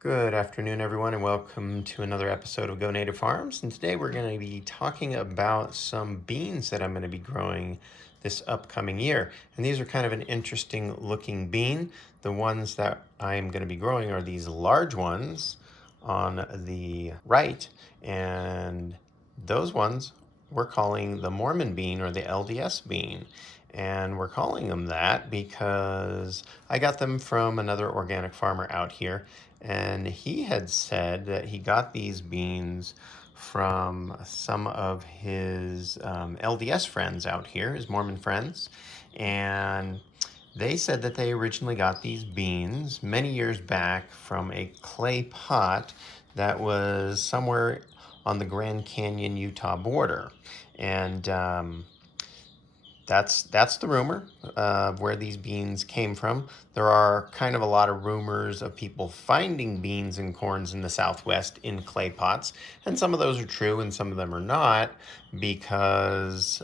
Good afternoon, everyone, and welcome to another episode of Go Native Farms. And today we're going to be talking about some beans that I'm going to be growing this upcoming year. And these are kind of an interesting looking bean. The ones that I'm going to be growing are these large ones on the right, and those ones we're calling the Mormon bean or the LDS bean. And we're calling them that because I got them from another organic farmer out here, and he had said that he got these beans from some of his LDS friends out here, his Mormon friends, and they said that they originally got these beans many years back from a clay pot that was somewhere on the Grand Canyon, Utah border. And that's the rumor of where these beans came from. There are kind of a lot of rumors of people finding beans and corns in the Southwest in clay pots, and some of those are true and some of them are not, because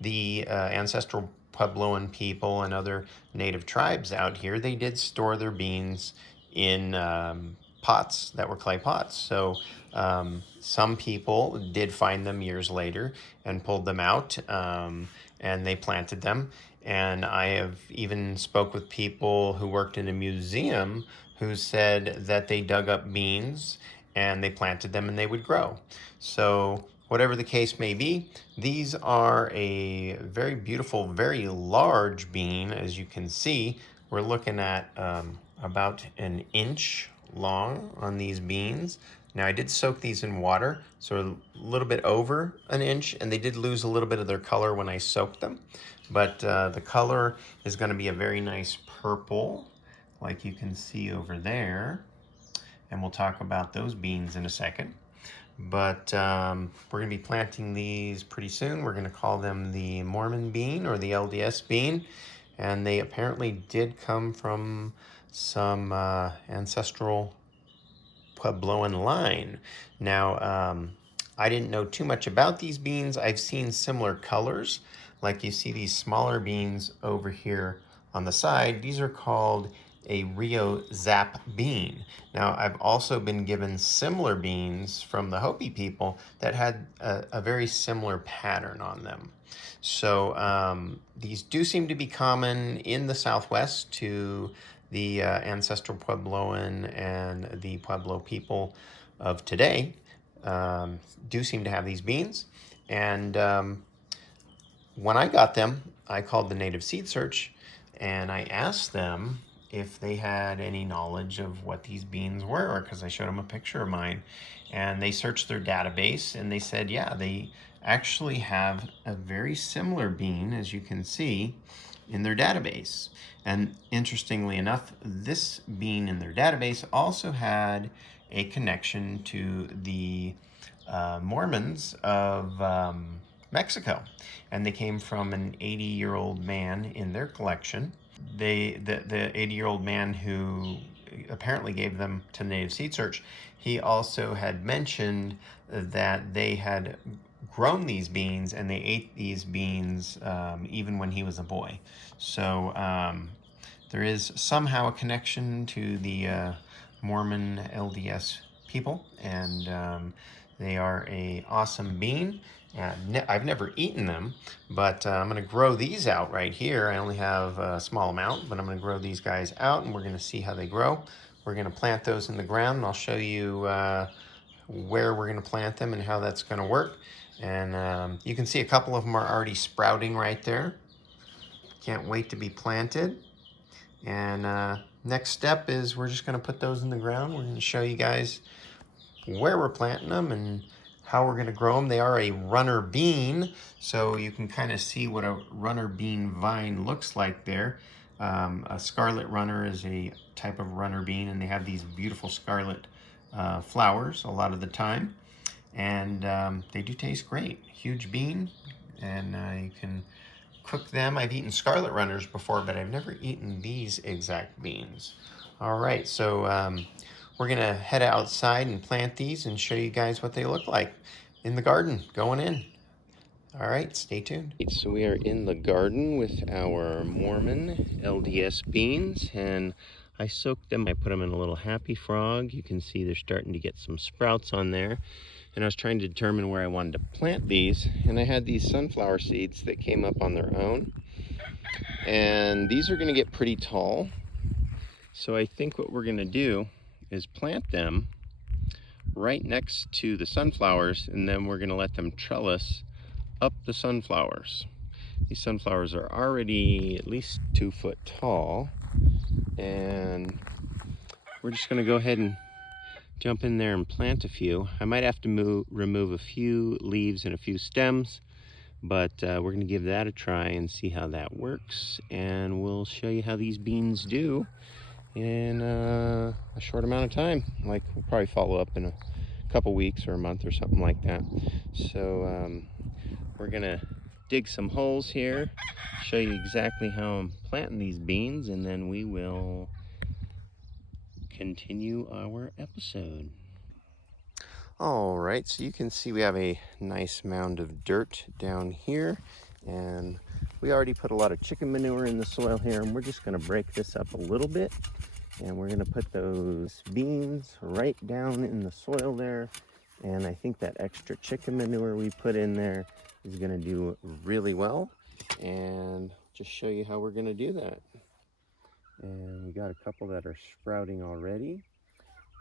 the ancestral Puebloan people and other native tribes out here, they did store their beans in pots that were clay pots. So some people did find them years later and pulled them out, and they planted them. And I have even spoke with people who worked in a museum who said that they dug up beans and they planted them and they would grow. So whatever the case may be, these are a very beautiful, very large bean. As you can see, we're looking at about an inch long on these beans. Now I did soak these in water, so a little bit over an inch, and they did lose a little bit of their color when I soaked them. But the color is going to be a very nice purple, like you can see over there. And we'll talk about those beans in a second. But we're going to be planting these pretty soon. We're going to call them the Mormon bean or the LDS bean. And they apparently did come from some ancestral Puebloan line. Now, I didn't know too much about these beans. I've seen similar colors, like you see these smaller beans over here on the side. These are called a Rio Zap bean. Now, I've also been given similar beans from the Hopi people that had a very similar pattern on them. So these do seem to be common in the Southwest to the ancestral Puebloan and the Pueblo people of today. Do seem to have these beans. And when I got them, I called the Native Seed Search and I asked them if they had any knowledge of what these beans were, because I showed them a picture of mine. And they searched their database and they said, yeah, they actually have a very similar bean, as you can see, in their database. And interestingly enough, this bean in their database also had a connection to the Mormons of Mexico. And they came from an 80-year-old man in their collection. The 80-year-old man who apparently gave them to Native Seed Search, he also had mentioned that they had grown these beans and they ate these beans even when he was a boy. So there is somehow a connection to the Mormon LDS people, and they are a awesome bean. I've never eaten them, but I'm going to grow these out right here. I only have a small amount, but I'm going to grow these guys out, and we're going to see how they grow. We're going to plant those in the ground, and I'll show you where we're going to plant them and how that's going to work. And you can see a couple of them are already sprouting right there. Can't wait to be planted. And next step is we're just going to put those in the ground. We're going to show you guys where we're planting them and how we're going to grow them. They are a runner bean, so you can kind of see what a runner bean vine looks like there. A scarlet runner is a type of runner bean, and they have these beautiful scarlet flowers a lot of the time. And they do taste great. Huge bean, and you can cook them. I've eaten scarlet runners before, but I've never eaten these exact beans. All right, so we're gonna head outside and plant these and show you guys what they look like in the garden going in. All right, stay tuned. So we are in the garden with our Mormon LDS beans, and I soaked them. I put them in a little Happy Frog. You can see they're starting to get some sprouts on there. And I was trying to determine where I wanted to plant these. And I had these sunflower seeds that came up on their own. And these are going to get pretty tall. So I think what we're going to do is plant them right next to the sunflowers, and then we're going to let them trellis up the sunflowers. These sunflowers are already at least 2 foot tall, and we're just going to go ahead and jump in there and plant a few. I might have to remove a few leaves and a few stems, but we're going to give that a try and see how that works, and we'll show you how these beans do in a short amount of time. Like, we'll probably follow up in a couple weeks or a month or something like that. So we're gonna dig some holes here, show you exactly how I'm planting these beans, and then we will continue our episode. All right, so you can see we have a nice mound of dirt down here, and we already put a lot of chicken manure in the soil here, and we're just gonna break this up a little bit, and we're gonna put those beans right down in the soil there. And I think that extra chicken manure we put in there is gonna do really well, and just show you how we're gonna do that. And we got a couple that are sprouting already,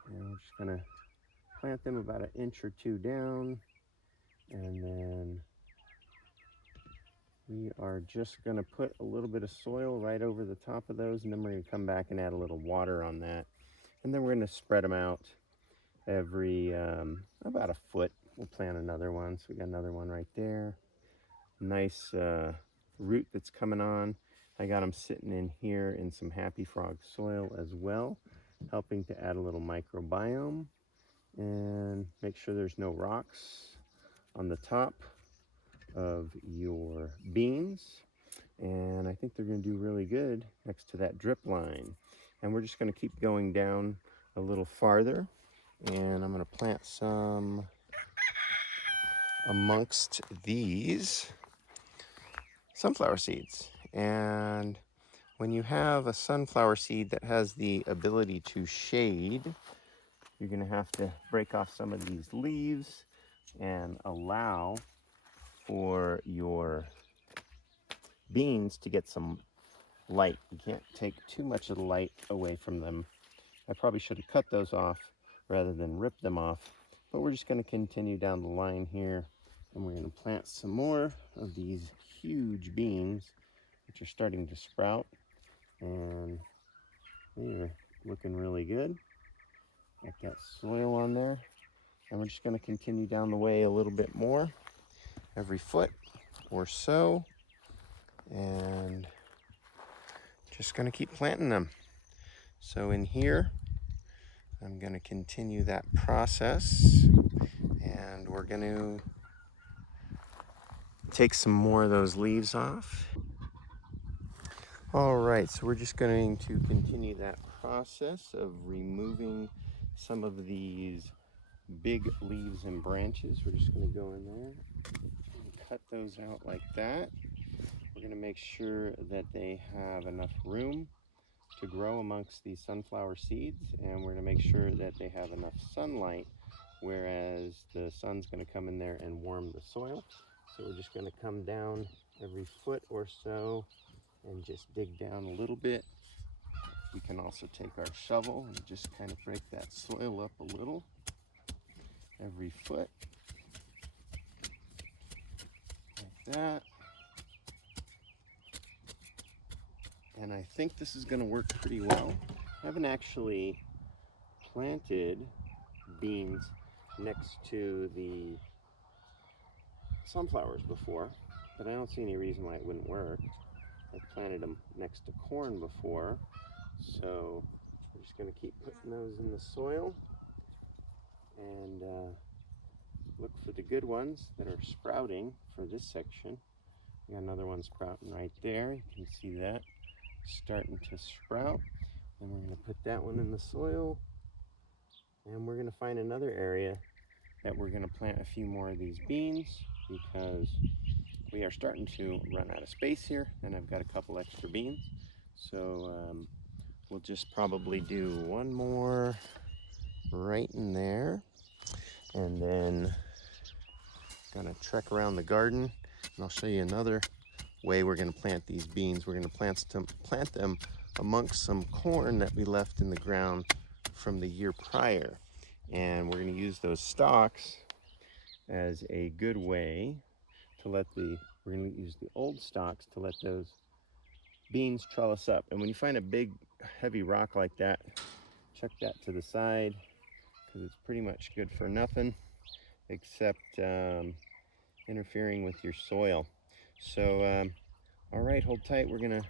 and we're just gonna plant them about 1 inch or 2 down, and then we are just going to put a little bit of soil right over the top of those, and then we're going to come back and add a little water on that, and then we're going to spread them out every about 1 foot. We'll plant another one. So we got another one right there. Nice root that's coming on. I got them sitting in here in some Happy Frog soil as well, helping to add a little microbiome and make sure there's no rocks on the top of your beans. And I think they're going to do really good next to that drip line. And we're just going to keep going down a little farther, and I'm going to plant some amongst these sunflower seeds. And when you have a sunflower seed that has the ability to shade, you're going to have to break off some of these leaves and allow for your beans to get some light. You can't take too much of the light away from them. I probably should have cut those off rather than rip them off, but we're just going to continue down the line here, and we're going to plant some more of these huge beans, which are starting to sprout, and they're looking really good. Got that soil on there, and we're just going to continue down the way a little bit more, every foot or so, and just going to keep planting them. So in here, I'm going to continue that process, and we're going to take some more of those leaves off. All right, so we're just going to continue that process of removing some of these big leaves and branches. We're just going to go in there and cut those out like that. We're going to make sure that they have enough room to grow amongst these sunflower seeds, and we're going to make sure that they have enough sunlight, whereas the sun's going to come in there and warm the soil. So we're just going to come down every foot or so and just dig down a little bit. We can also take our shovel and just kind of break that soil up a little every foot, like that. And I think this is going to work pretty well. I haven't actually planted beans next to the sunflowers before, but I don't see any reason why it wouldn't work. I've planted them next to corn before, so we're just going to keep putting those in the soil and look for the good ones that are sprouting for this section. We got another one sprouting right there. You can see that starting to sprout. And we're going to put that one in the soil, and we're going to find another area that we're going to plant a few more of these beans, because we are starting to run out of space here, and I've got a couple extra beans. So we'll just probably do one more right in there. And then gonna trek around the garden, and I'll show you another way we're gonna plant these beans. We're gonna plant them amongst some corn that we left in the ground from the year prior. And we're gonna use those stalks as a good way to we're gonna use the old stalks to let those beans trellis up. And when you find a big heavy rock like that, chuck that to the side, because it's pretty much good for nothing except interfering with your soil. So all right, hold tight. We're gonna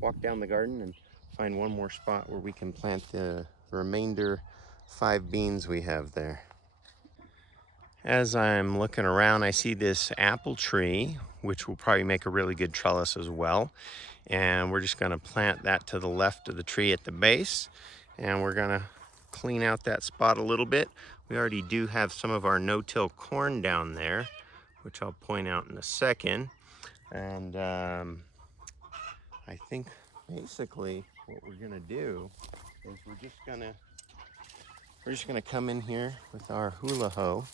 walk down the garden and find one more spot where we can plant the remainder 5 beans we have there. As I'm looking around, I see this apple tree, which will probably make a really good trellis as well. And we're just gonna plant that to the left of the tree at the base. And we're gonna clean out that spot a little bit. We already do have some of our no-till corn down there, which I'll point out in a second. And I think basically what we're gonna do is we're just gonna come in here with our hula hoe.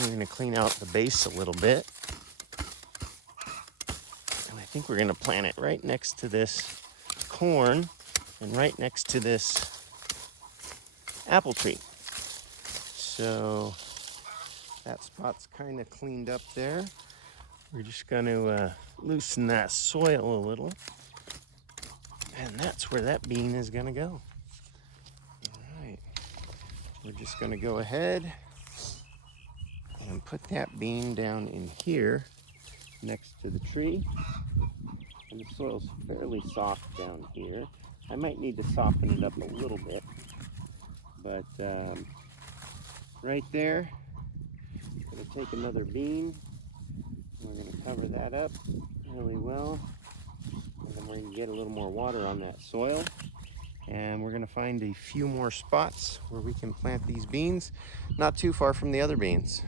We're gonna clean out the base a little bit. And I think we're gonna plant it right next to this corn and right next to this apple tree. So that spot's kind of cleaned up there. We're just gonna loosen that soil a little. And that's where that bean is gonna go. All right, we're just gonna go ahead and put that bean down in here next to the tree. And the soil's fairly soft down here. I might need to soften it up a little bit, but right there, I'm gonna take another bean. We're gonna cover that up really well. And then we're gonna get a little more water on that soil. And we're gonna find a few more spots where we can plant these beans, not too far from the other beans.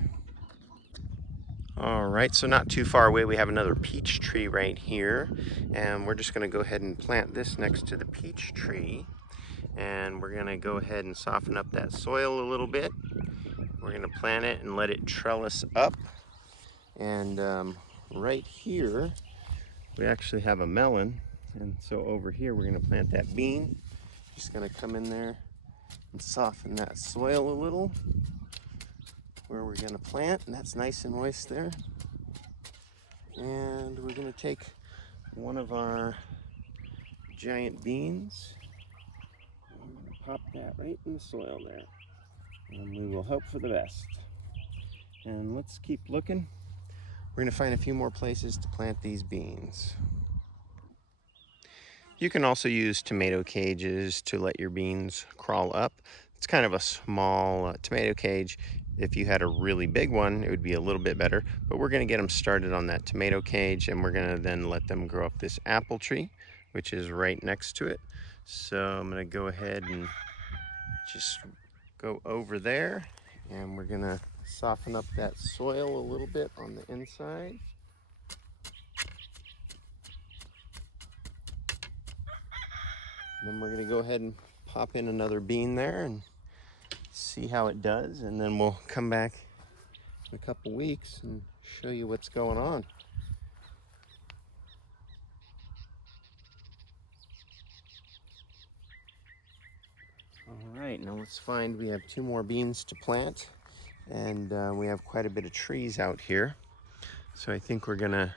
All right, so not too far away, we have another peach tree right here. And we're just gonna go ahead and plant this next to the peach tree. And we're gonna go ahead and soften up that soil a little bit. We're gonna plant it and let it trellis up. And right here, we actually have a melon. And so over here, we're gonna plant that bean. Just gonna come in there and soften that soil a little where we're gonna plant, and that's nice and moist there. And we're gonna take one of our giant beans and pop that right in the soil there. And we will hope for the best. And let's keep looking. We're gonna find a few more places to plant these beans. You can also use tomato cages to let your beans crawl up. It's kind of a small tomato cage. If you had a really big one, it would be a little bit better, but we're gonna get them started on that tomato cage, and we're gonna then let them grow up this apple tree, which is right next to it. So I'm gonna go ahead and just go over there, and we're gonna soften up that soil a little bit on the inside. Then we're gonna go ahead and pop in another bean there and see how it does, and then we'll come back in a couple weeks and show you what's going on. All right, now let's find, we have 2 more beans to plant, and we have quite a bit of trees out here. So I think we're gonna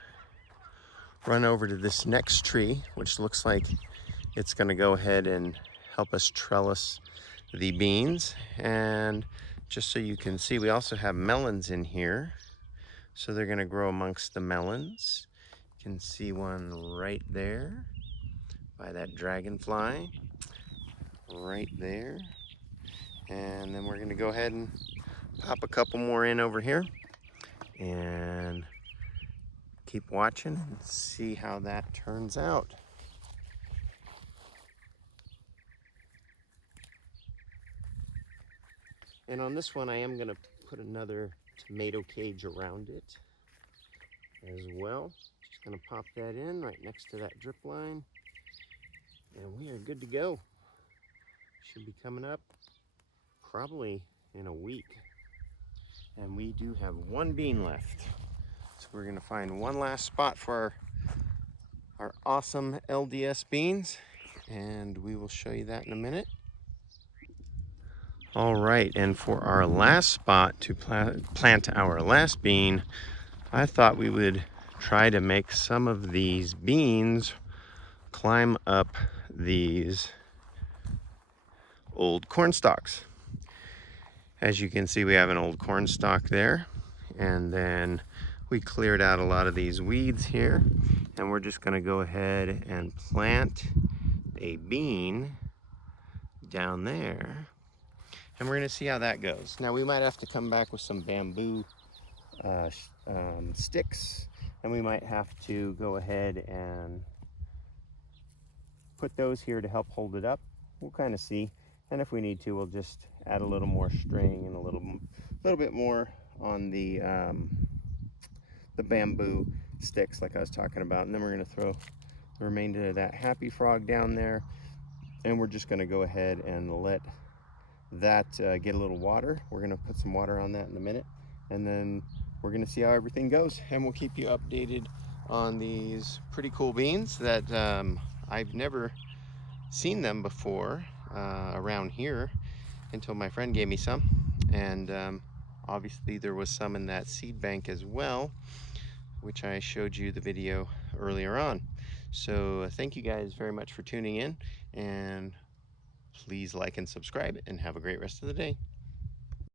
run over to this next tree, which looks like it's gonna go ahead and help us trellis the beans. And just so you can see, we also have melons in here. So they're gonna grow amongst the melons. You can see one right there by that dragonfly, right there. And then we're gonna go ahead and pop a couple more in over here and keep watching and see how that turns out. And on this one, I am gonna put another tomato cage around it as well. Just gonna pop that in right next to that drip line, and we are good to go. should be coming up probably in a week. And we do have one bean left. So we're gonna find one last spot for our awesome LDS beans, and we will show you that in a minute. All right, and for our last spot to plant our last bean, I thought we would try to make some of these beans climb up these old corn stalks. As you can see, we have an old corn stalk there, and then we cleared out a lot of these weeds here, and we're just going to go ahead and plant a bean down there, and we're going to see how that goes. Now we might have to come back with some bamboo sticks, and we might have to go ahead and put those here to help hold it up. We'll kind of see, and if we need to, we'll just add a little more string and a little bit more on the bamboo sticks like I was talking about, and then we're going to throw the remainder of that happy frog down there, and we're just going to go ahead and let that get a little water. We're going to put some water on that in a minute, and then we're going to see how everything goes, and we'll keep you updated on these pretty cool beans that I've never seen them before around here until my friend gave me some, and obviously there was some in that seed bank as well, which I showed you the video earlier on. So thank you guys very much for tuning in, and please like and subscribe, and have a great rest of the day.